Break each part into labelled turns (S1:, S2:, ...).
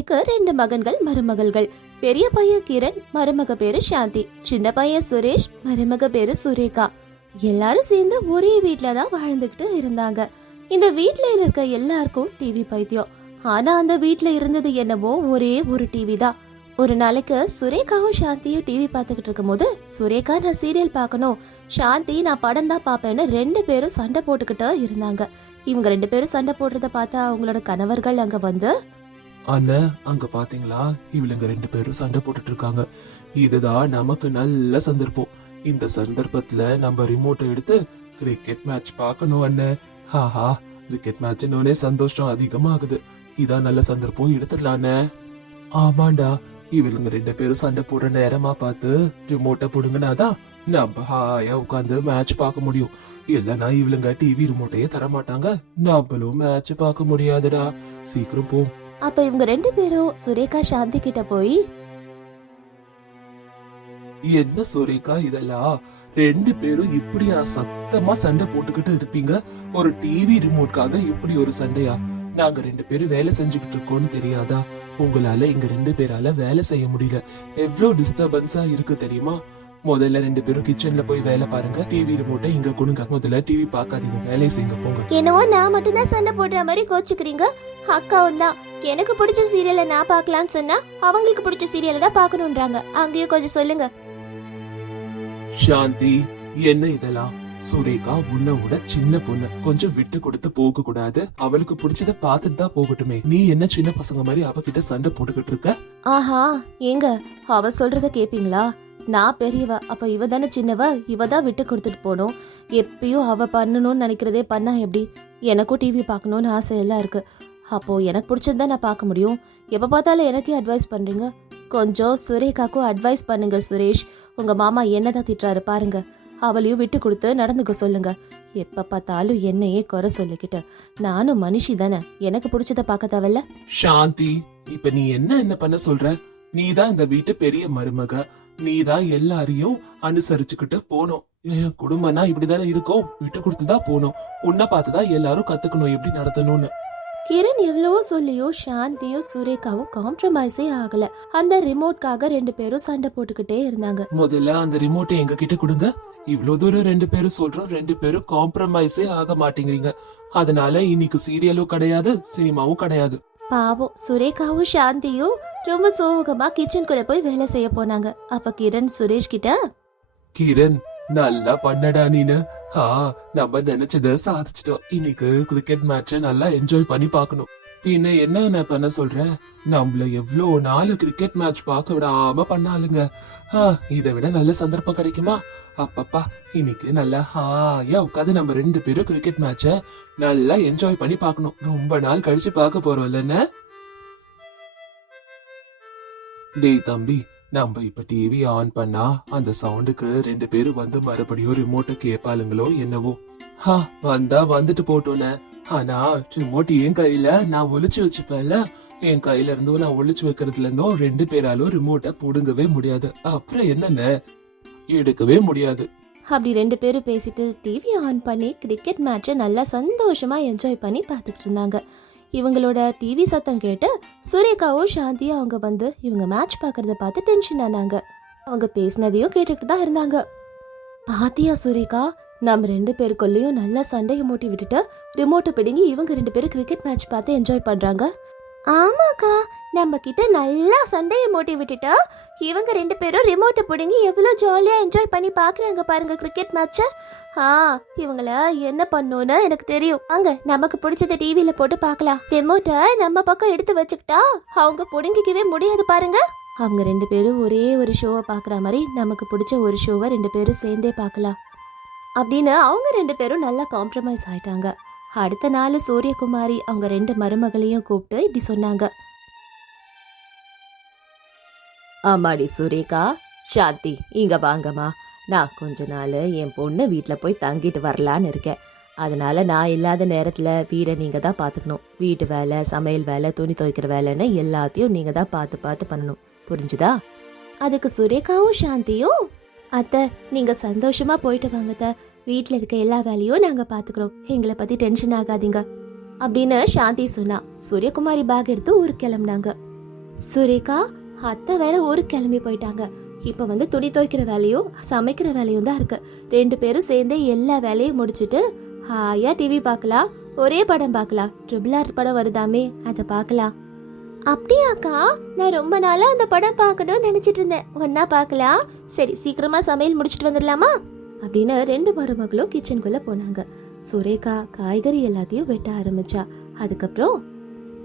S1: சாந்திக்கு ரெண்டு மகன்கள் மருமகள்கள். பெரிய பையன் கிரண் மருமக பேரு சாந்தி. சின்ன பையன் சுரேஷ் மருமக பேரு சுரேகா. எல்லாரும் சேர்ந்து ஒரே வீட்டுல தான் வாழ்ந்துகிட்டு இருந்தாங்க. இந்த வீட்ல இருக்க எல்லாருக்கும் டிவி பைத்தியம். ஆனா அந்த வீட்ல இருந்தது என்னவோ ஒரே ஒரு டிவி தான். ஒரு நாளைக்கு சுரேகாவும் சாந்தியும் டிவி பார்த்துக்கிட்டு இருக்கும்போது சுரேகா நான் சீரியல் பார்க்கணும். சாந்தி நான் படம் தான் பார்ப்பேன்னு ரெண்டு பேரும் சண்டை போட்டுக்கிட்டு இருந்தாங்க. இவங்க ரெண்டு பேரும் சண்டை போடுறத பார்த்தா அவங்களோட கணவர்கள் அங்க வந்து
S2: அண்ணன் அங்க பாத்தீங்களா? இவளுங்க ரெண்டு பேரும் சண்டை போட்டுட்டு இருக்காங்க. இதுதான் நமக்கு நல்ல சந்தர்ப்பம். இந்த சந்தர்ப்பத்துல நம்ம ரிமோட்டை எடுத்து கிரிக்கெட் மேட்ச் பார்க்கணும் அண்ணன். ஹாஹா கிரிக்கெட் மேட்ச்னோடனே சந்தோஷம் அதிகமாகுது. இதான் நல்ல சந்தர்ப்பம் எடுத்துடலாண்ணே ஆமாண்டா இவளுங்க ரெண்டு பேரும் சண்டை போடுற நேரமா பார்த்து ரிமோட்டை புடுங்கினாதான் நம்ம ஹாயா உட்காந்து மேட்ச் பார்க்க முடியும். இல்லனா இவளுங்க டிவி ரிமோட்டையே தர மாட்டாங்க நம்மளும் மேட்ச் பார்க்க முடியாதுடா. சீக்கிரம் போ.
S1: அப்ப இவங்க ரெண்டு பேரும் சுரேகா சாந்தி கிட்ட போய்
S2: என்ன சுரேகா இதெல்லாம் ரெண்டு பேரும் இப்படியா சத்தமா சண்டை போட்டுக்கிட்டு இருப்பீங்க? ஒரு டிவி ரிமோட்காக இப்படி ஒரு சண்டையா? நாங்க ரெண்டு பேரும் வேலை செஞ்சுக்கிட்டு இருக்கோம்னு தெரியாதா? உங்களால இங்க ரெண்டு பேரால வேலை செய்ய முடியல. எவ்வளவு டிஸ்டர்பன்ஸா இருக்கு தெரியுமா? முதல்ல ரெண்டு பேரும் கிச்சன்ல போய் வேலை பாருங்க. டிவி ரிமோட்டை இங்க கொடுங்க. முதல்ல டிவி பார்க்காதீங்க. வேலையை செய்யுங்க போங்க.
S1: என்னவோ நான் மட்டும் தான் சண்டை போடுற மாதிரி கோச்சுக்கிறீங்க. அக்காவும் தான். எனக்கு பிடிச்ச சீரியலை நான் பார்க்கலாம்னு சொன்னா அவங்களுக்கு பிடிச்ச சீரியலை தான் பார்க்கணுன்றாங்க அங்கேயும் கொஞ்சம் சொல்லுங்க.
S2: சாந்தி என்ன இதெல்லாம்? சுரேகா உன்னை விட சின்ன பொண்ணு. கொஞ்சம் விட்டு கொடுத்து போக கூடாது. அவளுக்கு பிடிச்சத பார்த்துட்டு தான் போகட்டுமே. நீ என்ன சின்ன பசங்க மாதிரி அவகிட்ட சண்டை போட்டுக்கிட்டு இருக்க?
S1: ஆஹா ஏங்க அவ சொல்றத கேப்பீங்களா? நான் பெரியவ அப்ப இவ தானே சின்னவ? இவ தான் விட்டு கொடுத்துட்டு போனோம். எப்பயும் அவ பண்ணணும்னு நினைக்கிறதே பண்ணா எப்படி? எனக்கும் டிவி பார்க்கணும்னு ஆசை எல்லாம் இருக்கு. அப்போ எனக்கு பிடிச்சது தான் நான் பார்க்க முடியும். எப்ப பார்த்தாலும் எனக்கே அட்வைஸ் பண்றீங்க? கொஞ்சம் சுரேகாக்கும் அட்வைஸ் பண்ணுங்க சுரேஷ். உங்க மாமா என்னதான் திட்டுறாரு பாருங்க. அவளையும் விட்டு கொடுத்து நடந்துக்க சொல்லுங்க. எப்ப பார்த்தாலும் என்னையே குறை சொல்லிக்கிட்டு. நானும் மனுஷி தானே. எனக்கு பிடிச்சத பார்க்க தேவையில்ல?
S2: சாந்தி இப்ப நீ என்ன என்ன பண்ண சொல்ற? நீதான் இந்த வீட்டு பெரிய மருமக. நீதான் எல்லாரையும் அனுசரிச்சுக்கிட்டு போனோம். என் குடும்பம்னா இப்படிதானே இருக்கும்? விட்டு கொடுத்துதான் போனோம் உன்னை பார்த்துதான் எல்லாரும் கத்துக்கணும் எப்படி நடத்தணும்னு.
S1: கிரண் எவ்வளவோ சொல்லியும் சாந்தியும் சுரேகாவும் காம்ப்ரமைஸே ஆகல. அந்த ரிமோட்காக ரெண்டு பேரும் சண்டை போட்டுக்கிட்டே இருந்தாங்க.
S2: முதல்ல அந்த ரிமோட்டை எங்க கிட்ட கொடுங்க. இவ்வளவு தூரம் ரெண்டு பேரும் சொல்றோம் ரெண்டு பேரும் காம்ப்ரமைஸே ஆக மாட்டேங்கிறீங்க. அதனால இன்னைக்கு சீரியலும் கிடையாது சினிமாவும் கிடையாது.
S1: பாவம் சுரேகாவும் சாந்தியும் ரொம்ப சோகமா கிச்சனுக்குள்ள போய் வேலை செய்ய போனாங்க. அப்ப கிரண் சுரேஷ் கிட்ட
S2: கிரண் நல்லா பண்ணடா நீனு. ஆ நம்ம நினைச்சத சாதிச்சிட்டோம். இன்னைக்கு கிரிக்கெட் மேட்ச நல்லா என்ஜாய் பண்ணி பார்க்கணும். பின்ன என்ன என்ன பண்ண சொல்ற? நம்மள எவ்வளோ நாள் கிரிக்கெட் மேட்ச் பார்க்க விடாம பண்ணாலுங்க இதை விட நல்ல சந்தர்ப்பம் கிடைக்குமா? அப்பப்பா இன்னைக்கு நல்லா ஹாயா உட்காந்து நம்ம ரெண்டு பேரும் கிரிக்கெட் மேட்ச நல்லா என்ஜாய் பண்ணி பார்க்கணும். ரொம்ப நாள் கழிச்சு பார்க்க போறோம் இல்லன்னு டேய் தம்பி நம்ம இப்ப டிவி ஆன் பண்ணா அந்த சவுண்டுக்கு ரெண்டு பேரும் வந்து மறுபடியும் ரிமோட்டை கேட்பாளுங்களோ என்னவோ? ஹா வந்தா வந்துட்டு போட்டோன்னு ஆனா ரிமோட் என் கையில நான் ஒளிச்சு வச்சுப்பேன்ல? என் கையில இருந்தும் நான் ஒளிச்சு வைக்கிறதுல இருந்தும் ரெண்டு பேராலும் ரிமோட்டை புடுங்கவே முடியாது. அப்புறம் என்னென்ன எடுக்கவே முடியாது.
S1: அப்படி ரெண்டு பேரும் பேசிட்டு டிவி ஆன் பண்ணி கிரிக்கெட் மேட்சை நல்லா சந்தோஷமா என்ஜாய் பண்ணி பார்த்துட்டு இருந்தாங்க. இவங்களோட டிவி சத்தம் கேட்டு சுரேகாவும் சாந்தியும் அவங்க வந்து இவங்க மேட்ச் பார்க்கறத பார்த்து டென்ஷன் ஆனாங்க. அவங்க பேசினதையும் கேட்டுட்டு தான் இருந்தாங்க. பாத்தியா சுரேகா நம்ம ரெண்டு பேருக்குள்ளேயும் நல்லா சண்டையை மூட்டி விட்டுட்டு ரிமோட்டை பிடுங்கி இவங்க ரெண்டு பேரும் கிரிக்கெட் மேட்ச் பார்த்து என்ஜாய் பண்றாங்க. ஆமாக்கா நம்ம கிட்ட நல்லா சண்டையை மூட்டி விட்டுட்டா இவங்க ரெண்டு பேரும் ரிமோட்டை பிடுங்கி எவ்வளோ ஜாலியாக என்ஜாய் பண்ணி பார்க்குறாங்க பாருங்க கிரிக்கெட் மேட்ச்சை ஆ இவங்கள என்ன பண்ணணும்னு எனக்கு தெரியும். அங்க நமக்கு பிடிச்சத டிவியில் போட்டு பார்க்கலாம். ரிமோட்டை நம்ம பக்கம் எடுத்து வச்சுக்கிட்டா அவங்க பிடுங்கிக்கவே முடியாது பாருங்க. அவங்க ரெண்டு பேரும் ஒரே ஒரு ஷோவை பார்க்குற மாதிரி நமக்கு பிடிச்ச ஒரு ஷோவை ரெண்டு பேரும் சேர்ந்தே பார்க்கலாம். அப்படின்னு அவங்க ரெண்டு பேரும் நல்லா காம்ப்ரமைஸ் ஆயிட்டாங்க. அடுத்த நாள் சூரியகுமாரி அவங்க ரெண்டு மருமகளையும் கூப்பிட்டு இப்படி சொன்னாங்க. ஆமாடி சுரேகா சாந்தி இங்க வாங்கம்மா. நான் கொஞ்ச நாள் என் பொண்ணு வீட்டில் போய் தங்கிட்டு வரலான்னு இருக்கேன். அதனால நான் இல்லாத நேரத்தில் வீடை நீங்கள் தான் பார்த்துக்கணும் வீட்டு வேலை சமையல் வேலை துணி துவைக்கிற வேலைன்னு எல்லாத்தையும் நீங்கள் தான் பார்த்து பார்த்து பண்ணணும். புரிஞ்சுதா? அதுக்கு சுரேகாவும் சாந்தியும் அத்தை நீங்கள் சந்தோஷமா போயிட்டு வாங்க அத்தை வீட்டில் இருக்க எல்லா வேலையும் நாங்கள் பார்த்துக்குறோம் எங்களை பற்றி டென்ஷன் ஆகாதீங்க. அப்படின்னு சாந்தி சொன்னா. சூரியகுமாரி பேக் எடுத்து ஊருக்கு கிளம்புனாங்க. சுரேகா அத்தை வேற ஊருக்கு கிளம்பி போயிட்டாங்க. இப்ப வந்து துணி துவைக்கிற வேலையும் சமைக்கிற வேலையும் தான் இருக்கு. ரெண்டு பேரும் சேர்ந்தே எல்லா வேலையும் முடிச்சிட்டு ஹாயா டிவி பார்க்கலாம் ஒரே படம் பார்க்கலாம் ட்ரிபிள் ஆர் படம் வருதாமே அதை பார்க்கலாம் அப்படியாக்கா நான் ரொம்ப நாளா அந்த படம் பார்க்கணும்னு நினைச்சிட்டு இருந்தேன். ஒன்னா பார்க்கலாம். சரி சீக்கிரமா சமையல் முடிச்சிட்டு வந்துடலாமா? அப்படின்னு ரெண்டு மருமகளும் கிச்சனுக்குள்ள போனாங்க. சுரேகா காய்கறி எல்லாத்தையும் வெட்ட ஆரம்பிச்சா. அதுக்கப்புறம்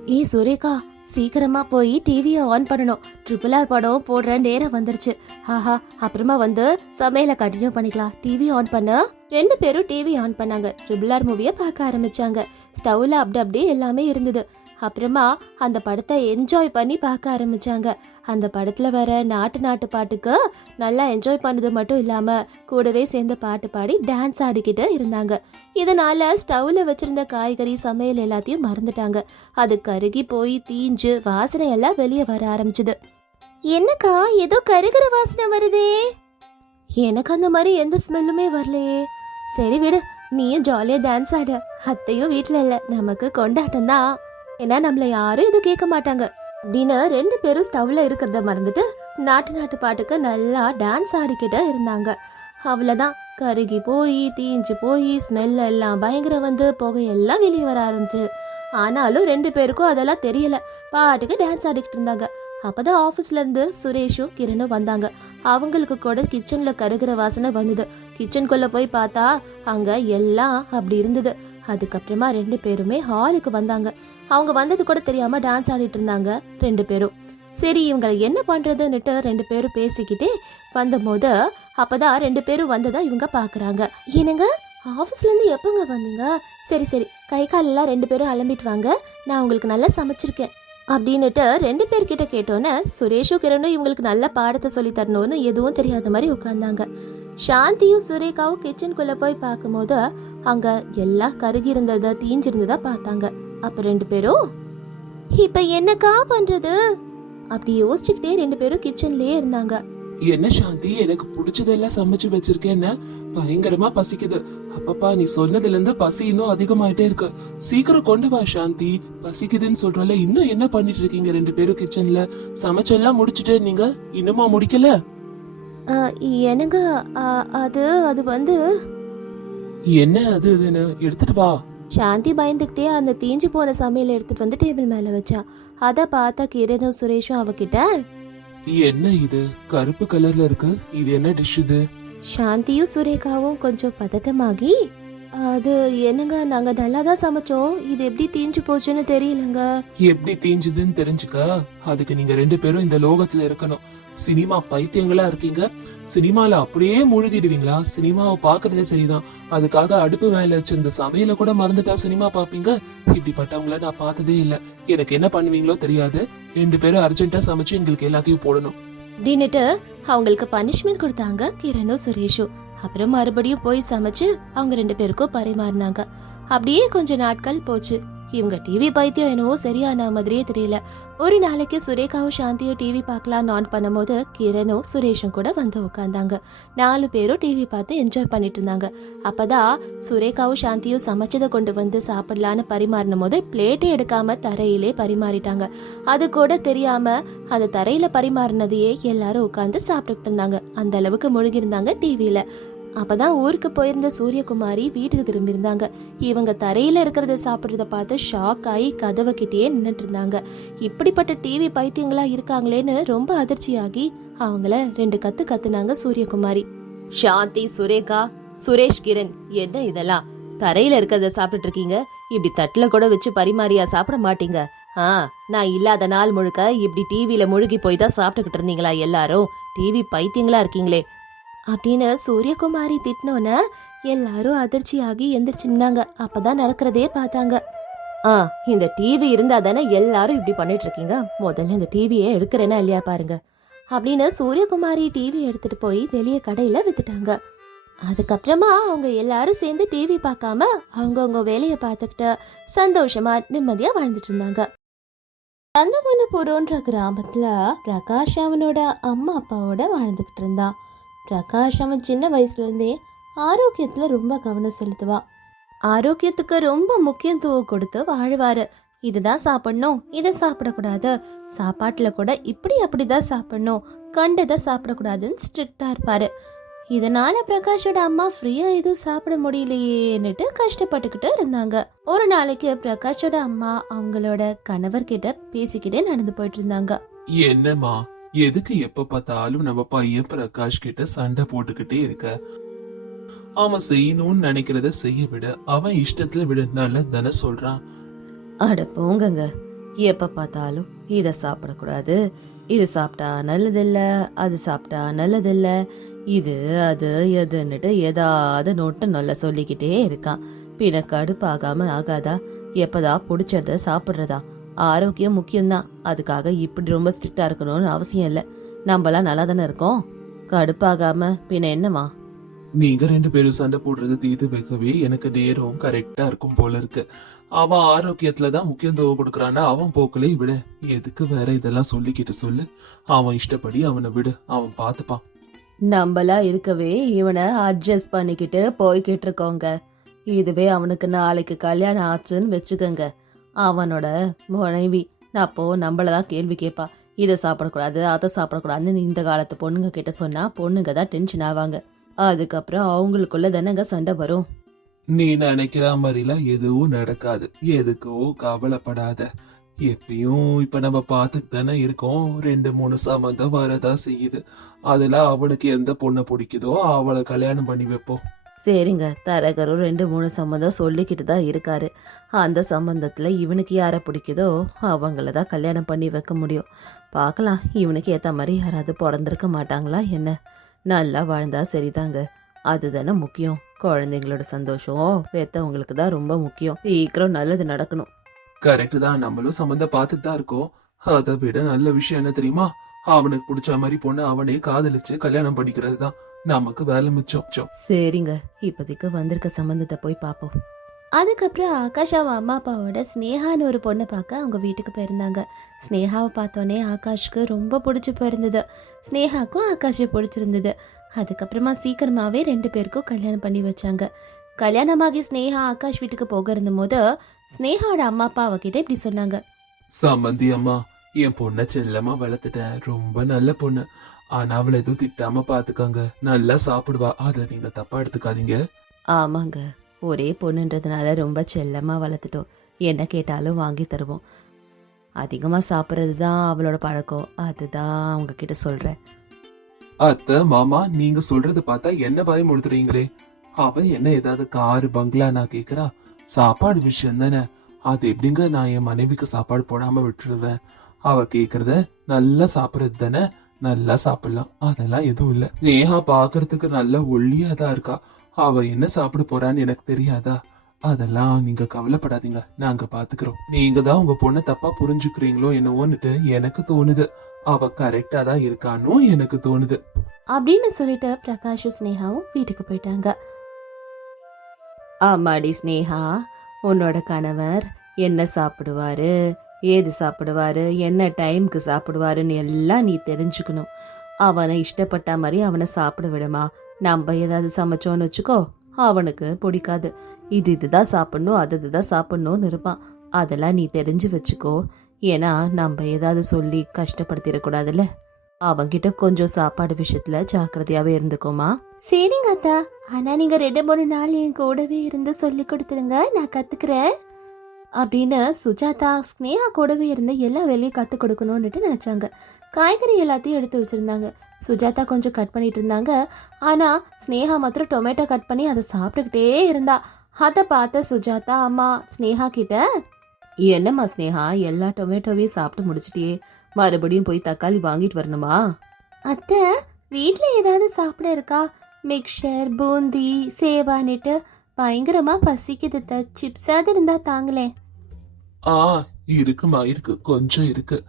S1: ஏ சுரேகா சீக்கிரமா போய் டிவியை ஆன் பண்ணணும். ட்ரிபிள் ஆர் படம் போடுற நேரம் வந்துருச்சு. ஆஹா அப்புறமா வந்து சமையலை கண்டினியூ பண்ணிக்கலாம். டிவி ஆன் பண்ண. ரெண்டு பேரும் டிவி ஆன் பண்ணாங்க. ட்ரிபிள் ஆர் மூவியை பார்க்க ஆரம்பிச்சாங்க. ஸ்டவ்ல அப்படி அப்படியே எல்லாமே இருந்தது. அப்புறமா அந்த படத்தை என்ஜாய் பண்ணி பார்க்க ஆரம்பித்தாங்க அந்த படத்தில் வர நாட்டு நாட்டு பாட்டுக்கு நல்லா என்ஜாய் பண்ணது மட்டும் இல்லாமல் கூடவே சேர்ந்து பாட்டு பாடி டான்ஸ் ஆடிக்கிட்டு இருந்தாங்க. இதனால் ஸ்டவ்வில் வச்சுருந்த காய்கறி சமையல் எல்லாத்தையும் மறந்துட்டாங்க. அது கருகி போய் தீஞ்சு வாசனை எல்லாம் வெளியே வர ஆரம்பிச்சது. என்னக்கா ஏதோ கருகிற வாசனை வருதே. எனக்கு அந்த மாதிரி எந்த ஸ்மெல்லுமே வரலையே. சரி விடு நீயும் ஜாலியாக டான்ஸ் ஆடு. அத்தையும் வீட்டில் இல்லை நமக்கு கொண்டாட்டம் தான் ஏன்னா நம்மள யாரும் எதுவும் கேட்க மாட்டாங்க. அப்படின்னு ரெண்டு பேரும் ஸ்டவ்ல இருக்கிறத மறந்துட்டு நாட்டு நாட்டு பாட்டுக்கு நல்லா டான்ஸ் ஆடிக்கிட்டு இருந்தாங்க. அவ்வளவுதான். கருகி போய் தீஞ்சு போய் ஸ்மெல் எல்லாம் பயங்கர வந்து புகையெல்லாம் வெளியே வர ஆரம்பிச்சு. ஆனாலும் ரெண்டு பேருக்கும் அதெல்லாம் தெரியல. பாட்டுக்கு டான்ஸ் ஆடிக்கிட்டு இருந்தாங்க. அப்பதான் ஆபீஸ்ல இருந்து சுரேஷும் கிரணும் வந்தாங்க. அவங்களுக்கு கூட கிச்சன்ல கருகிற வாசனை வந்தது. கிச்சனுக்குள்ள போய் பார்த்தா அங்க எல்லாம் அப்படி இருந்தது. அதுக்கப்புறமா ரெண்டு பேருமே ஹாலுக்கு வந்தாங்க. அவங்க வந்தது கூட தெரியாம டான்ஸ் ஆடிட்டு இருந்தாங்க ரெண்டு பேரும். சரி இவங்களை என்ன பண்றதுன்னுட்டு ரெண்டு பேரும் பேசிக்கிட்டே வந்தபோது அப்பதான் ரெண்டு பேரும் வந்ததா இவங்க பாக்குறாங்க. என்னங்க? ஆபீஸ்ல இருந்து எப்பங்க வந்தீங்க? சரி சரி. கை காலெல்லாம் ரெண்டு பேரும் அலம்பிட்டு வாங்க. நான் உங்களுக்கு நல்லா சமைச்சிருக்கேன். அப்படின்னுட்டு ரெண்டு பேர்கிட்ட கேட்டோன்னே சுரேஷும் கிரணும் இவங்களுக்கு நல்ல பாடத்தை சொல்லி தரணும்னு எதுவும் தெரியாத மாதிரி உட்கார்ந்தாங்க. சாந்தியும் சுரேகாவும் கிச்சனுக்குள்ள போய் பார்க்கும்போது அங்க எல்லாம் கருகி இருந்ததை தீஞ்சிருந்ததா பார்த்தாங்க. அப்ப ரெண்டு பேரும் இப்ப என்னக்கா பண்றது? அப்படி யோசிச்சுக்கிட்டே ரெண்டு பேரும் கிச்சன்லயே இருந்தாங்க.
S2: என்ன சாந்தி எனக்கு பிடிச்சதெல்லாம் சமைச்சு வச்சிருக்கேன்னு பயங்கரமா பசிக்குது. அப்பப்பா நீ சொன்னதுல இருந்து பசி இன்னும் அதிகமாயிட்டே இருக்கு. சீக்கிரம் கொண்டு வா சாந்தி. பசிக்குதுன்னு சொல்றல இன்னும் என்ன பண்ணிட்டு இருக்கீங்க ரெண்டு பேரும் கிச்சன்ல சமைச்செல்லாம் முடிச்சிட்டு நீங்க இன்னுமா முடிக்கல?
S1: ஆ, அது அது வந்து
S2: என்ன அது இதுன்னு? எடுத்துட்டு வா.
S1: சாந்தி பயந்துக்கிட்டே அந்த தீஞ்சு போன சமையல் எடுத்துட்டு வந்து டேபிள் மேல வச்சா. அத பார்த்தா கிரணும் சுரேஷும் அவகிட்ட
S2: என்ன இது? கருப்பு கலர்ல இருக்கு? இது என்ன டிஷ் இது?
S1: சாந்தியும் சுரேகாவும் கொஞ்சம் பதட்டமாகி அது என்னங்க நாங்க நல்லா தான் சமைச்சோம்? இது எப்படி தீஞ்சு போச்சுன்னு தெரியலங்க.
S2: எப்படி தீஞ்சுதுன்னு தெரிஞ்சுக்க. அதுக்கு நீங்க ரெண்டு பேரும் இந்த லோகத்துல இருக்கணும். சினிமா பைத்தியங்களா இருக்கீங்க. சினிமால அப்படியே மூழ்கிடுவீங்களா? சினிமாவை பாக்குறதே சரிதான். அதுக்காக அடுப்பு மேல வச்சிருந்த சமையல கூட மறந்துட்டா சினிமா பாப்பீங்க இப்படிப்பட்டவங்கள நான் பார்த்ததே இல்ல. எனக்கு என்ன பண்ணுவீங்களோ தெரியாது. ரெண்டு பேரும் அர்ஜென்ட்டா சமைச்சு எங்களுக்கு எல்லாத்தையும் போடணும்.
S1: அப்படின்னுட்டு அவங்களுக்கு பனிஷ்மெண்ட் கொடுத்தாங்க கிரணும் சுரேஷும். அப்புறம் மறுபடியும் போய் சமைச்சு அவங்க ரெண்டு பேருக்கும் பரிமாறினாங்க. அப்படியே கொஞ்ச நாட்கள் போச்சு. இவங்க டிவி பைத்தியம் என்னவோ சரியான மாதிரியே தெரியல. ஒரு நாளைக்கு சுரேகாவும் சாந்தியும் டிவி பார்க்கலாம்னு ஆன் பண்ணும்போது கிரணும் சுரேஷும் கூட வந்து உட்காந்தாங்க நாலு பேரும் டிவி பார்த்து என்ஜாய் பண்ணிட்டு இருந்தாங்க. அப்பதான் சுரேகாவும் சாந்தியும் சமைச்சதை கொண்டு வந்து சாப்பிடலான்னு பரிமாறின போது பிளேட்டே எடுக்காம தரையிலே பரிமாறிட்டாங்க. அது கூட தெரியாம அந்த தரையில பரிமாறினதையே எல்லாரும் உட்காந்து சாப்பிட்டுட்டு இருந்தாங்க. அந்த அளவுக்கு முழுகிருந்தாங்க டிவியில அப்பதான் ஊருக்கு போயிருந்த சூரியகுமாரி வீட்டுக்கு திரும்பியிருந்தாங்க. இவங்க தரையில இருக்கிறத சாப்பிடுறத பார்த்து ஷாக் ஆகி கதவை கிட்டேயே நின்றுட்டு இருந்தாங்க இப்படிப்பட்ட டிவி பைத்தியங்களா இருக்காங்களேன்னு ரொம்ப அதிர்ச்சியாகி அவங்கள ரெண்டு கத்து கத்துனாங்க சூரியகுமாரி. சாந்தி சுரேகா சுரேஷ் கிரண் என்ன இதெல்லாம்? தரையில இருக்கிறத சாப்பிட்டு இருக்கீங்க? இப்படி தட்டுல கூட வச்சு பரிமாறியா சாப்பிட மாட்டீங்க? ஆ நான் இல்லாத நாள் முழுக்க இப்படி டிவியில முழுகி போய் தான் சாப்பிட்டுக்கிட்டு இருந்தீங்களா எல்லாரும்? டிவி பைத்தியங்களா இருக்கீங்களே. அப்படின்னு சூரியகுமாரி திட்டினோன்னு எல்லாரும் அதிர்ச்சியாகி எந்திரிச்சு நின்னாங்க. அப்பதான் நடக்கிறதே பார்த்தாங்க. ஆ இந்த டிவி இருந்தா தானே எல்லாரும் இப்படி பண்ணிட்டு இருக்கீங்க? முதல்ல இந்த டிவியை எடுக்கிறேன்னா இல்லையா பாருங்க. அப்படின்னு சூரியகுமாரி டிவி எடுத்துட்டு போய் வெளியே கடையில வித்துட்டாங்க. அதுக்கப்புறமா அவங்க எல்லாரும் சேர்ந்து டிவி பார்க்காம அவங்கவுங்க வேலையை பார்த்துக்கிட்டு சந்தோஷமா நிம்மதியா வாழ்ந்துட்டு இருந்தாங்க. நந்தவனபுரம்ன்ற கிராமத்துல பிரகாஷ் அவனோட அம்மா அப்பாவோட வாழ்ந்துகிட்டு இருந்தான். பிரகாஷ் அவன் சின்ன வயசுலேருந்தே ஆரோக்கியத்தில் ரொம்ப கவனம் செலுத்துவான் ஆரோக்கியத்துக்கு ரொம்ப முக்கியத்துவம் கொடுத்து வாழ்வார். இதுதான் சாப்பிடணும் இதை சாப்பிடக்கூடாது. சாப்பாட்டில் கூட இப்படி அப்படி தான் சாப்பிடணும் கண்டதை சாப்பிடக்கூடாதுன்னு ஸ்ட்ரிக்டாக இருப்பார். இதனால பிரகாஷோட அம்மா ஃப்ரீயா எதுவும் சாப்பிட முடியலையேன்னுட்டு கஷ்டப்பட்டுக்கிட்டு இருந்தாங்க. ஒரு நாளைக்கு பிரகாஷோட அம்மா அவங்களோட கணவர்கிட்ட பேசிக்கிட்டே நடந்து போயிட்டு இருந்தாங்க.
S2: என்னம்மா? எதுக்கு எப்ப பார்த்தாலும் நம்ம பையன் பிரகாஷ் கிட்ட சண்டை போட்டுக்கிட்டே இருக்க? அவன் செய்யணும்னு நினைக்கிறத செய்ய விட. அவன் இஷ்டத்துல விட. நல்லதானே சொல்றான்.
S1: அட போங்கங்க. எப்ப பார்த்தாலும் இதை சாப்பிடக்கூடாது. இது சாப்பிட்டா நல்லதில்ல அது சாப்பிட்டா நல்லதில்ல. இது அது எதுன்னுட்டு ஏதாவது நோட்டு நல்ல சொல்லிக்கிட்டே இருக்கான். பின்ன கடுப்பாகாம ஆகாதா? எப்பதா பிடிச்சத சாப்பிட்றதா? ஆரோக்கியம் முக்கியம்தான். அதுக்காக இப்படி ரொம்ப ஸ்ட்ரிக்டா இருக்கணும்னு அவசியம் இல்லை. நம்மளாம் நல்லா தானே இருக்கோம். கடுப்பாகாம பின்ன என்னமா
S2: நீங்க ரெண்டு பேரும் சண்டை போடுறது தீர்த்து வைக்கவே எனக்கு நேரம் கரெக்டா இருக்கும் போல இருக்கு. அவன் ஆரோக்கியத்துல தான் முக்கியத்துவம் கொடுக்கறான்னா அவன் போக்குலே விடு. எதுக்கு வேற இதெல்லாம் சொல்லிக்கிட்டு சொல்லு. அவன் இஷ்டப்படி அவனை விடு. அவன் பாத்துப்பான்.
S1: நம்மளா இருக்கவே இவனை அட்ஜஸ்ட் பண்ணிக்கிட்டு போய்கிட்டு இருக்கோங்க. இதுவே அவனுக்கு நாளைக்கு கல்யாணம் ஆச்சுன்னு வச்சுக்கோங்க. அவனோட மனைவி. அப்போ நம்மள தான் கேள்வி கேட்பா இதை சாப்பிடக்கூடாது அதை சாப்பிடக்கூடாதுன்னு இந்த காலத்து பொண்ணுங்க கிட்ட சொன்னா பொண்ணுங்க தான் டென்ஷன் ஆவாங்க. அதுக்கப்புறம் அவங்களுக்குள்ள தானேங்க சண்டை வரும்.
S2: நீ நினைக்கிற மாதிரிலாம் எதுவும் நடக்காது. எதுக்கோ கவலைப்படாத. எப்பயும் இப்ப நம்ம பார்த்துட்டு தானே இருக்கோம். ரெண்டு மூணு சம்மந்தம் வரதா செய்யுது. அதெல்லாம் அவனுக்கு எந்த பொண்ணை பிடிக்குதோ அவளை கல்யாணம் பண்ணி வைப்போம்.
S1: சரிங்க. தரகரும் ரெண்டு மூணு சம்மந்தம் சொல்லிக்கிட்டு தான் இருக்காரு. அந்த சம்மந்தத்தில் இவனுக்கு யாரை பிடிக்குதோ அவங்கள தான் கல்யாணம் பண்ணி வைக்க முடியும். பார்க்கலாம் இவனுக்கு ஏற்ற மாதிரி யாராவது பிறந்திருக்க மாட்டாங்களா என்ன? நல்லா வாழ்ந்தா சரிதாங்க. அதுதானே முக்கியம். குழந்தைங்களோட சந்தோஷம் பெத்தவங்களுக்கு தான் ரொம்ப முக்கியம். சீக்கிரம் நல்லது நடக்கணும்.
S2: கரெக்ட் தான். நம்மளும் சம்மந்தம் பார்த்துட்டு தான் இருக்கோம். அதை விட நல்ல விஷயம் என்ன தெரியுமா? அவனுக்கு பிடிச்ச மாதிரி பொண்ணு அவனே காதலிச்சு கல்யாணம் பண்ணிக்கிறது தான். நமக்கு வேலை மிச்சம்.
S1: சரிங்க. இப்போதைக்கு வந்திருக்க சம்பந்தத்தை போய் பார்ப்போம் அதுக்கப்புறம் ஆகாஷ் அவன் அம்மா அப்பாவோட ஸ்னேகான்னு ஒரு பொண்ணை பார்க்க அவங்க வீட்டுக்கு போயிருந்தாங்க. ஸ்னேகாவை பார்த்தோன்னே ஆகாஷ்க்கு ரொம்ப பிடிச்சி போயிருந்தது. ஸ்னேகாக்கும் ஆகாஷை பிடிச்சிருந்தது. அதுக்கப்புறமா சீக்கிரமாவே ரெண்டு பேருக்கும் கல்யாணம் பண்ணி வச்சாங்க. கல்யாணமாகி ஸ்னேகா ஆகாஷ் வீட்டுக்கு போக இருந்தபோது ஸ்னேகாவோட அம்மா அப்பா அவகிட்ட இப்படி சொன்னாங்க.
S2: சம்மந்தி அம்மா என் பொண்ணை செல்லமா வளர்த்துட்டேன் ரொம்ப நல்ல பொண்ணு. ஆனா அவளை எதுவும் திட்டாம பாத்துக்கோங்க. நல்லா சாப்பிடுவா. அதை நீங்க தப்பா எடுத்துக்காதீங்க.
S1: ஆமாங்க. ஒரே பொண்ணுன்றதுனால ரொம்ப செல்லமாக வளர்த்துட்டோம். என்ன கேட்டாலும் வாங்கி தருவோம். அதிகமாக சாப்பிட்றது தான் அவளோட பழக்கம். அதுதான் அவங்க கிட்ட சொல்கிறேன்
S2: அத்தை மாமா நீங்க சொல்றது பார்த்தா என்ன பயம் கொடுத்துறீங்களே அவ என்ன ஏதாவது காரு பங்களா நான் கேக்குறா? சாப்பாடு விஷயம் தானே. அது எப்படிங்க நான் என் மனைவிக்கு சாப்பாடு போடாம விட்டுருவேன்? அவ கேக்குறத நல்லா சாப்பிடுறது தானே? நல்லா சாப்பிடலாம். அதெல்லாம் எதுவும் இல்லை. நேஹா பாக்குறதுக்கு நல்ல ஒல்லியா தான் இருக்கா? அவ என்ன சாப்பிட போறான்னு எனக்கு தெரியாதா? அதெல்லாம் நீங்க கவலைப்படாதீங்க. நாங்க பாத்துக்கிறோம். நீங்க தான் உங்க பொண்ணை தப்பா புரிஞ்சுக்கிறீங்களோ என்னவோன்னுட்டு எனக்கு தோணுது. அவ கரெக்டா தான் இருக்கானும் எனக்கு தோணுது.
S1: அப்படின்னு சொல்லிட்டு பிரகாஷும் ஸ்னேகாவும் வீட்டுக்கு போயிட்டாங்க. ஆமாடி ஸ்னேகா உன்னோட கணவர் என்ன சாப்பிடுவாரு? ஏது சாப்பிடுவாரு? என்ன டைம்க்கு சாப்பிடுவாருன்னு எல்லாம் நீ தெரிஞ்சுக்கணும். அவனை இஷ்டப்பட்ட மாதிரி அவனை சாப்பிட விடுமா? நம்ம ஏதாவது சமைச்சோன்னு வச்சுக்கோ அவனுக்கு பிடிக்காது. இது இதுதான் சாப்பிடணும் அது இதுதான் சாப்பிடணும்னு இருப்பான். அதெல்லாம் நீ தெரிஞ்சு வச்சுக்கோ. ஏன்னா நம்ம ஏதாவது சொல்லி கஷ்டப்படுத்திடக்கூடாதுல்ல? அவங்கிட்ட கொஞ்சம் சாப்பாடு விஷயத்துல ஜாக்கிரதையாவே இருந்துக்கோமா? சரிங்க அத்தா. ஆனா நீங்க ரெண்டு மூணு நாள் என் கூடவே இருந்து சொல்லி கொடுத்துருங்க. நான் கத்துக்கிறேன். அப்படின்னு சுஜாதா ஸ்னேகா கூடவே இருந்து எல்லா வேலையும் கற்றுக் கொடுக்கணும்னுட்டு நினச்சாங்க. காய்கறி எல்லாத்தையும் எடுத்து வச்சிருந்தாங்க. சுஜாதா கொஞ்சம் கட் பண்ணிட்டு இருந்தாங்க. ஆனால் ஸ்னேகா மாத்திரம் டொமேட்டோ கட் பண்ணி அதை சாப்பிட்டுக்கிட்டே இருந்தா. அதை பார்த்த சுஜாதா அம்மா ஸ்னேகா கிட்ட என்னம்மா ஸ்னேகா எல்லா டொமேட்டோவையும் சாப்பிட்டு முடிச்சிட்டே மறுபடியும் போய் தக்காளி வாங்கிட்டு வரணுமா? அத்தை வீட்டில் ஏதாவது சாப்பிட இருக்கா? மிக்சர் பூந்தி சேவானிட்டு பயங்கரமா பசிக்குது த சிப்ஸாவது இருந்தா தாங்களேன்.
S2: ஆ இருக்குமா இருக்கு. கொஞ்சம் இருக்கு.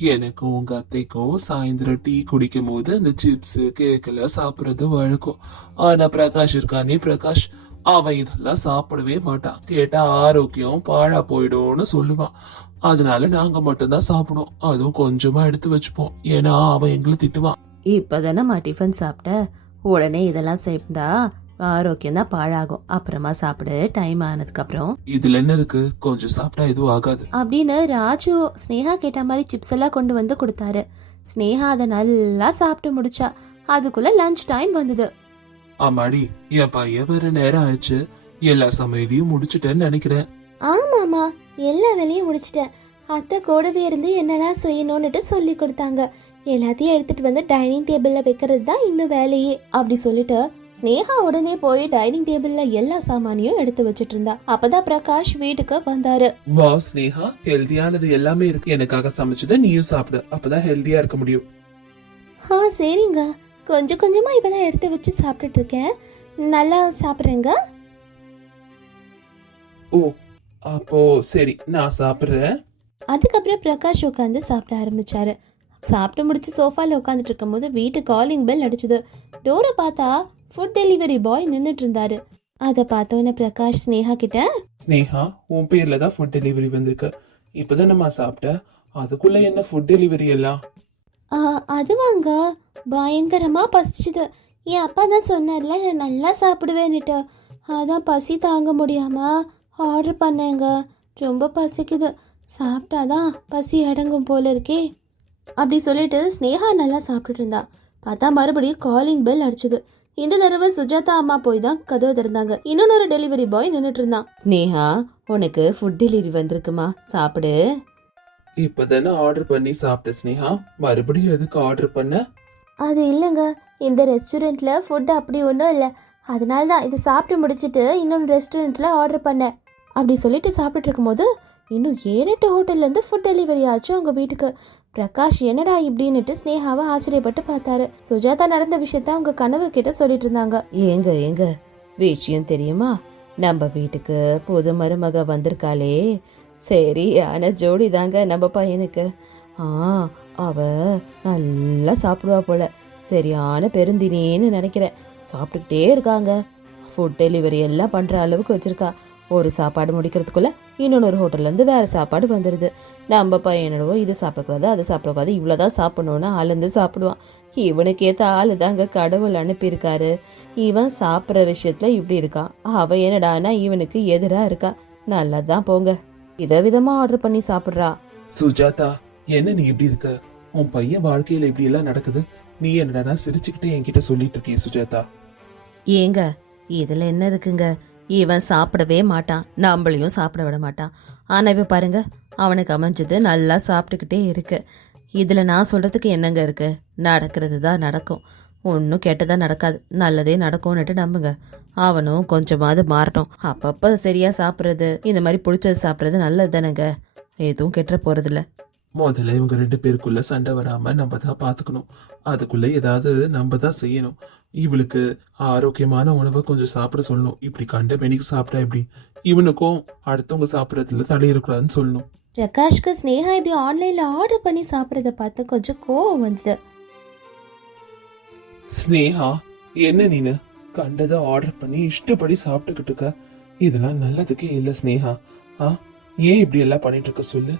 S2: எனக்கு உங்க அத்தைக்கும் சாயந்தரம் டீ குடிக்கும் போது அந்த சிப்ஸ் கேக்கெல்லாம் சாப்பிட்றது வழக்கம். ஆனா பிரகாஷ் இருக்கானே பிரகாஷ். அவன் இதெல்லாம் சாப்பிடவே மாட்டான் கேட்டா ஆரோக்கியம் பாழா போயிடும்னு சொல்லுவான். அதனால நாங்க மட்டும்தான் சாப்பிடுவோம். அதுவும் கொஞ்சமா எடுத்து வச்சுப்போம். ஏன்னா அவன் எங்களை திட்டுவான்.
S1: இப்பதானே டிஃபன் சாப்பிட்ட? உடனே இதெல்லாம் சேர்ந்தா ஆரோக்கியம் தான் பாழாகும். அப்புறமா சாப்பிடு. டைம் ஆனதுக்கு அப்புறம்
S2: இதுல என்ன இருக்கு? கொஞ்சம் சாப்பிட்டா எதுவும் ஆகாது.
S1: அப்படின்னு ராஜு ஸ்னேகா கேட்ட மாதிரி சிப்ஸ் எல்லாம் கொண்டு வந்து கொடுத்தாரு. ஸ்னேகா அதை நல்லா சாப்பிட்டு முடிச்சா. அதுக்குள்ள லஞ்ச் டைம் வந்தது.
S2: ஆமாடி என் பையன் வேற நேரம் ஆயிடுச்சு. எல்லா சமையலையும் முடிச்சிட்டேன்னு நினைக்கிறேன்.
S1: ஆமாம்மா எல்லா வேலையும் முடிச்சிட்டேன். அத்தை கூடவே இருந்து என்னெல்லாம் செய்யணும்னுட்டு சொல்லி கொடுத்தாங்க. எல்லாத்தையும் எடுத்துட்டு வந்து டைனிங் டேபிள்ல வைக்கிறது தான் இன்னும் வேலையே அப்படி சொல்லிட்டு ஸ்னேகா உடனே போய் டைனிங் டேபிள்ல எல்லா சாமானையும் எடுத்து வச்சிட்டு இருந்தா. அப்பதான் பிரகாஷ் வீட்டுக்கு வந்தாரு.
S2: வா ஸ்னேகா ஹெல்தியானது எல்லாமே இருக்கு. எனக்காக சமைச்சதை நீயும் சாப்பிடு. அப்பதான் ஹெல்தியா இருக்க முடியும்.
S1: ஆ சரிங்க. கொஞ்சம் கொஞ்சமா இப்பதான் எடுத்து வச்சு சாப்பிட்டுட்டு இருக்கேன். நல்லா சாப்பிட்றேங்க.
S2: ஓ அப்போ சரி நான் சாப்பிடுறேன்.
S1: அதுக்கப்புறம் பிரகாஷ் உட்காந்து சாப்பிட ஆரம்பிச்சாரு. சாப்பிட்டு முடிச்சு சோஃபால உட்காந்துட்டு இருக்கும்போது வீட்டு காலிங் பெல் அடிச்சது. டோரை பார்த்தா ஃபுட் டெலிவரி பாய் நின்றுட்டு இருந்தாரு. அதை பார்த்தோன்னே பிரகாஷ் ஸ்னேகா கிட்ட
S2: ஸ்னேகா உன் பேர்ல தான் ஃபுட் டெலிவரி வந்திருக்கு. இப்பதான் நம்ம சாப்பிட்ட? அதுக்குள்ள என்ன ஃபுட் டெலிவரி எல்லாம்?
S1: "ஆ, அதுவாங்க. பயங்கரமா பசிச்சுது. என் அப்பா தான் சொன்னார்ல நான் நல்லா சாப்பிடுவேன்னுட்டு. அதான் பசி தாங்க முடியாம ஆர்டர் பண்ணேங்க. ரொம்ப பசிக்குது. சாப்பிட்டாதான் பசி அடங்கும் போல இருக்கே. அப்படி சொல்லிட்டு ஸ்னேகா நல்லா சாப்பிட்டுட்டு இருந்தா. பார்த்தா மறுபடியும் காலிங் பெல் அடிச்சுது. இந்த தடவை சுஜாதா அம்மா போய் தான் கதவை திறந்தாங்க. இன்னொரு டெலிவரி பாய் நின்றுட்டு இருந்தான். ஸ்னேகா உனக்கு ஃபுட் டெலிவரி வந்திருக்குமா? சாப்பிடு.
S2: இப்பதானே ஆர்டர் பண்ணி சாப்பிட்ட ஸ்னேகா. மறுபடியும் எதுக்கு ஆர்டர் பண்ண?
S1: அது இல்லைங்க. இந்த ரெஸ்டாரண்ட்ல ஃபுட் அப்படி ஒன்றும் இல்லை. அதனால தான் இதை சாப்பிட்டு முடிச்சிட்டு இன்னொன்று ரெஸ்டாரண்ட்ல ஆர்டர் பண்ணேன். அப்படி சொல்லிட்டு சாப்பிட்டுட்டு இருக்கும்போது இன்னும் ஏழு எட்டு ஹோட்டல்லேருந்து ஃபுட் டெலிவரி ஆச்சு அவங்க வீட்டுக்கு. பிரகாஷ் என்னடா இப்படின்னுட்டு ஸ்னேகாவை ஆச்சரியப்பட்டு பார்த்தாரு. சுஜாதா நடந்த விஷயத்த அவங்க கணவர் கிட்ட சொல்லிட்டு இருந்தாங்க. ஏங்க ஏங்க விஷயம் தெரியுமா? நம்ம வீட்டுக்கு புது மருமக வந்திருக்காளே. சரி ஜோடி தாங்க நம்ம பையனுக்கு. ஆ அவ நல்லா சாப்பிடுவா போல. சரியான பெருந்தினின்னு நினைக்கிறேன். சாப்பிட்டுக்கிட்டே இருக்காங்க. ஃபுட் டெலிவரி எல்லாம் பண்ணுற அளவுக்கு வச்சுருக்கா. ஒரு சாப்பாடு முடிக்கிறதுக்குள்ள இன்னொன்று ஹோட்டல்ல இருந்து வேற சாப்பாடு வந்துடுது நம்ம பையனோ இது சாப்பிடக்கூடாது அது சாப்பிடக்கூடாது இவ்வளோதான் சாப்பிடணும்னு ஆளுந்து சாப்பிடுவான். இவனுக்கு ஏத்த ஆளு தாங்க கடவுள் அனுப்பியிருக்காரு. இவன் சாப்பிட்ற விஷயத்துல இப்படி இருக்கான். அவ என்னடானா இவனுக்கு எதிரா இருக்கா? நல்லதான் போங்க. விதவிதமா ஆர்டர் பண்ணி சாப்பிட்றா.
S2: சுஜாதா என்ன நீ இப்படி இருக்க? உன் பையன் வாழ்க்கையில இப்படி எல்லாம் நடக்குது. நீ என்னடா சிரிச்சுக்கிட்டே என்கிட்ட சொல்லிட்டு இருக்கிய சுஜாதா.
S1: ஏங்க இதுல என்ன இருக்குங்க? இவன் சாப்பிடவே மாட்டான். நம்மளையும் சாப்பிட விட மாட்டான். ஆனால் இப்போ பாருங்க அவனுக்கு அமைஞ்சது நல்லா சாப்பிட்டுக்கிட்டே இருக்கு. இதில் நான் சொல்கிறதுக்கு என்னங்க இருக்கு? நடக்கிறது தான் நடக்கும். ஒன்றும் கெட்டதாக நடக்காது. நல்லதே நடக்கும்னுட்டு நம்புங்க. அவனும் கொஞ்சமாவது மாறட்டும். அப்பப்போ சரியாக சாப்பிட்றது இந்த மாதிரி பிடிச்சது சாப்பிட்றது நல்லது தானேங்க. எதுவும் கெட்டுற போகிறதில்ல
S2: முதல்ல இவங்க ரெண்டு பேருக்குள்ள சண்டை வராம நம்ம தான் பாத்துக்கணும். அதுக்குள்ள ஏதாவது நம்ம தான் செய்யணும். இவளுக்கு ஆரோக்கியமான உணவை கொஞ்சம் சாப்பிட சொல்லணும். இப்படி கண்ட மெனிக்கு சாப்பிட்டா எப்படி? இவனுக்கும் அடுத்தவங்க சாப்பிடறதுல தலையிடக்கூடாதுன்னு சொல்லணும்.
S1: பிரகாஷ்க்கு ஸ்னேகா இப்படி ஆன்லைன்ல ஆர்டர் பண்ணி சாப்பிட்றத பார்த்து கொஞ்சம் கோவம் வந்தது.
S2: ஸ்னேகா என்ன நீனு? கண்டதை ஆர்டர் பண்ணி இஷ்டப்படி சாப்பிட்டுக்கிட்டு இருக்க. இதெல்லாம் நல்லதுக்கே இல்ல ஸ்னேகா. ஆ ஏன் இப்படி எல்லாம் பண்ணிட்டு இருக்க சொல்லு?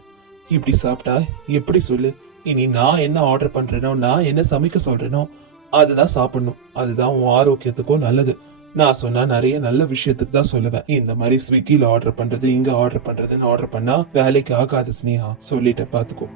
S2: இப்படி சாப்பிட்டா எப்படி சொல்லு? இனி நான் என்ன ஆர்டர் பண்றேனோ நான் என்ன சமைக்க சொல்றேனோ அதுதான் சாப்பிடணும். அதுதான் உன் ஆரோக்கியத்துக்கும் நல்லது. நான் சொன்னா நிறைய நல்ல விஷயத்துக்கு தான் சொல்லுவேன். இந்த மாதிரி ஸ்விக்கில ஆர்டர் பண்றது இங்க ஆர்டர் பண்றதுன்னு ஆர்டர் பண்ணா வேலைக்கு ஆகாது ஸ்னேகா. சொல்லிட்ட பாத்துக்கோ.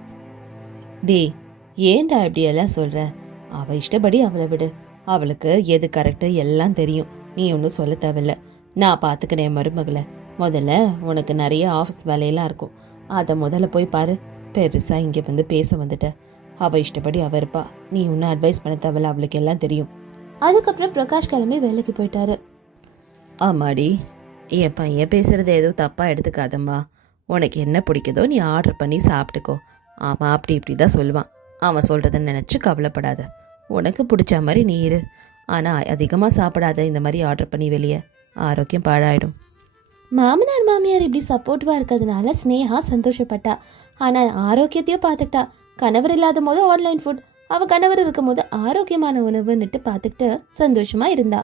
S1: டேய் ஏன்டா இப்படி எல்லாம் சொல்ற? அவ இஷ்டப்படி அவளை விடு. அவளுக்கு எது கரெக்டு எல்லாம் தெரியும். நீ ஒன்றும் சொல்ல தேவையில்ல. நான் பார்த்துக்கிறேன் மருமகளை. முதல்ல உனக்கு நிறைய ஆஃபீஸ் வேலையெல்லாம் இருக்கும். அதை முதல்ல போய் பாரு. பெருசா இங்கே வந்து பேச வந்துட்ட. அவ இஷ்டப்படி அவ இருப்பா. நீ ஒன்றும் அட்வைஸ் பண்ண தேவையில்ல அவளுக்கு எல்லாம் தெரியும். அதுக்கப்புறம் பிரகாஷ் கிளம்பி வேலைக்கு போயிட்டாரு. ஆமாடி. என் பையன் பேசுறது ஏதோ தப்பா எடுத்துக்காதம்மா. உனக்கு என்ன பிடிக்குதோ நீ ஆர்டர் பண்ணி சாப்பிட்டுக்கோ. அவன் அப்படி இப்படி தான் சொல்லுவான். அவன் சொல்கிறத நினச்சி கவலைப்படாத. உனக்கு பிடிச்ச மாதிரி நீ இரு. ஆனால் அதிகமாக சாப்பிடாத இந்த மாதிரி ஆர்டர் பண்ணி வெளியே. ஆரோக்கியம் பாழாயிடும். மாமனார் மாமியார் இப்படி சப்போர்ட்டிவாக இருக்கிறதுனால ஸ்னேகா சந்தோஷப்பட்டா. ஆனால் ஆரோக்கியத்தையும் பார்த்துக்கிட்டா. கணவர் இல்லாத போது ஆன்லைன் ஃபுட் அவள் கணவர் இருக்கும் போது ஆரோக்கியமான உணவுன்னுட்டு பார்த்துக்கிட்டு சந்தோஷமா இருந்தா.